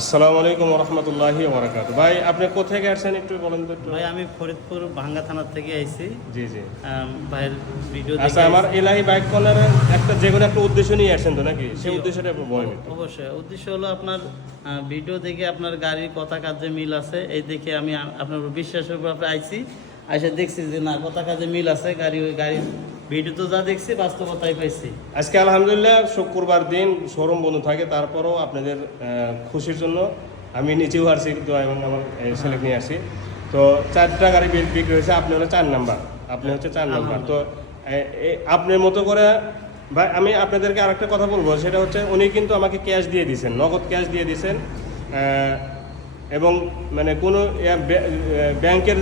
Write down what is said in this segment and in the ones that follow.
আসসালামু আলাইকুম রহমতুল্লাহি ওবরাকাত। ভাই আপনি কোথায় গেছেন একটু বলেন তো ভাই আমি ফরিদপুর ভাঙ্গা থানার থেকে আইছি। জি জি। ভাইয়ের ভিডিও আচ্ছা আমার এলাহি বাইক কর্নারের একটা যে কোনো একটা উদ্দেশ্য নিয়ে আসছেন তো নাকি? সেই উদ্দেশ্যটা বলেন অবশ্যই। উদ্দেশ্য হলো আপনার ভিডিও দেখে আপনার গাড়ির কথা কাজে মিল আছে এই দেখে আমি আপনার বিশ্বাসের উপর আপনি আইছি। আইসা দেখছি যে না কথা কাজে মিল আছে গাড়ি ওই গাড়ির ভিডিও তো যা দেখছি বাস্তবতাই পাইছি। আজকে আলহামদুলিল্লাহ শুক্রবার দিন শোরুম বন্ধ থাকে তারপরও আপনাদের খুশির জন্য আমি নিচেও আসছি এবং আমার ছেলে নিয়ে আসি। তো চারটা গাড়ি বিক্রি হয়েছে আপনি হলো চার নাম্বার আপনি হচ্ছে চার নাম্বার। তো আপনার মতো করে ভাই আমি আপনাদেরকে আরেকটা কথা বলব সেটা হচ্ছে উনি কিন্তু আমাকে ক্যাশ দিয়ে দিয়েছেন নগদ ক্যাশ দিয়ে দিয়েছেন এবং মানে কোনো ব্য- ব্যাংকের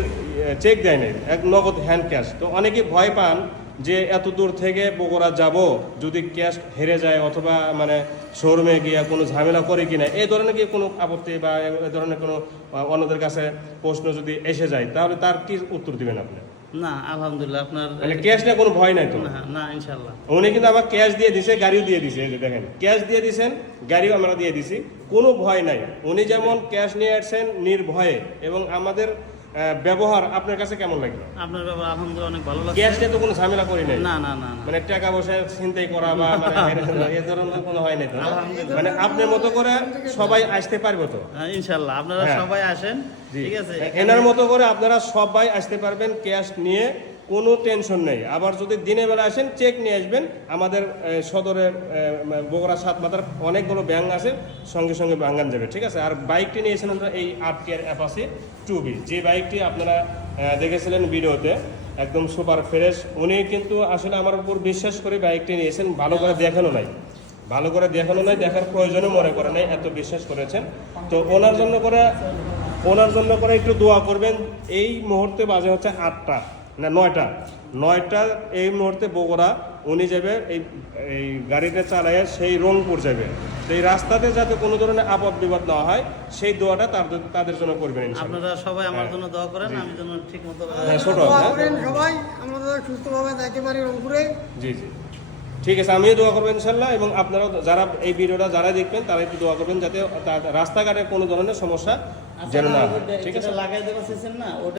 চেক দেয় নাই এক নগদ হ্যান্ড ক্যাশ তো অনেকে ভয় পান যে এত দূর থেকে বগুড়া যাব যদি ক্যাশ হেরে যায় অথবা মানে শোরুমে গিয়ে কোনো ঝামেলা করে কিনা। এই ধরনের কি কোনো আপত্তি বা এ ধরনের কোনো অন্যদের কাছে প্রশ্ন যদি এসে যায় তাহলে তার কি উত্তর দিবেন আপনি? না আলহামদুলিল্লাহ আপনার মানে ক্যাশ নিয়ে কোনো ভয় নাই তো? না না ইনশাল্লাহ উনি কিন্তু আমার ক্যাশ দিয়ে দিছে গাড়িও দিয়ে দিছে এই যে দেখেন। ক্যাশ দিয়ে দিছেন গাড়িও আমরা দিয়ে দিছি কোনো ভয় নাই। উনি যেমন ক্যাশ নিয়ে আসছেন নির্ভয়ে এবং আমাদের ব্যবহার আপনার কাছে কেমন লাগল? আপনার ব্যবহার আলহামদুলিল্লাহ অনেক ভালো লাগছে। গ্যাস নিয়ে তো কোনো ঝামেলা করি নাই। না না না মানে টাকা পয়সা চিন্তাই করা বা মানে এ ধরনের কোনো হয় নাই তো আলহামদুলিল্লাহ। মানে আপনার মতো করে সবাই আসতে পারবে তো? হ্যাঁ, ইনশাল্লাহ আপনারা হ্যাঁ। সবাই আসেন ঠিক আছে? এনার মতো করে আপনারা সবাই আসতে পারবেন ক্যাশ নিয়ে। কোনো টেনশন নেই। আবার যদি দিনের বেলা আসেন চেক নিয়ে আসবেন। আমাদের সদরের বগুড়া সাত মাথার অনেকগুলো ব্যাংক আছে, সঙ্গে সঙ্গে ভাঙ্গান যাবে, ঠিক আছে? আর বাইকটি নিয়েছেন আমরা এই আট কেয়ার অ্যাপাসি টু বি। যে বাইকটি আপনারা দেখেছিলেন ভিডিওতে, একদম সুপার ফ্রেশ, উনি কিন্তু আসলে আমার উপর বিশ্বাস করে বাইকটি নিয়েছেন, ভালো করে দেখানো নাই। ভালো করে দেখানো নাই, দেখার প্রয়োজনও মনে করে নাই, এত বিশ্বাস করেছেন। তো ওনার জন্য করে, ওনার জন্য করে একটু দোয়া করবেন, এই মুহূর্তে বাজে হচ্ছে আটটা। না নয়টা। নয়টা এই মুহূর্তে বগুড়া উনি যাবে এই এই গাড়িটা চালায় সেই রংপুর যাবে। এই রাস্তাতে যাতে কোনো ধরনের আপদ বিপদ না হয় সেই দোয়াটা তাদের তাদের জন্য করবেন ইনশাআল্লাহ। আপনারা সবাই আমার হ্যাঁ। জন্য দোয়া করেন আমি যেন ঠিক মতো হ্যাঁ, ছোট হ্যাঁ? করেন সবাই আমরা সুস্থভাবে যাইতে পারি রংপুরে। জি জি। ঠিক আছে আমিও দোয়া করব ইনশাল্লাহ এবং আপনারা যারা এই ভিডিওটা যারা দেখবেন তারা একটু দোয়া করবেন যাতে রাস্তাঘাটে কোনো ধরনের সমস্যা যেন না হয়। ঠিক আছে? লাগাই দেওয়া না ওটা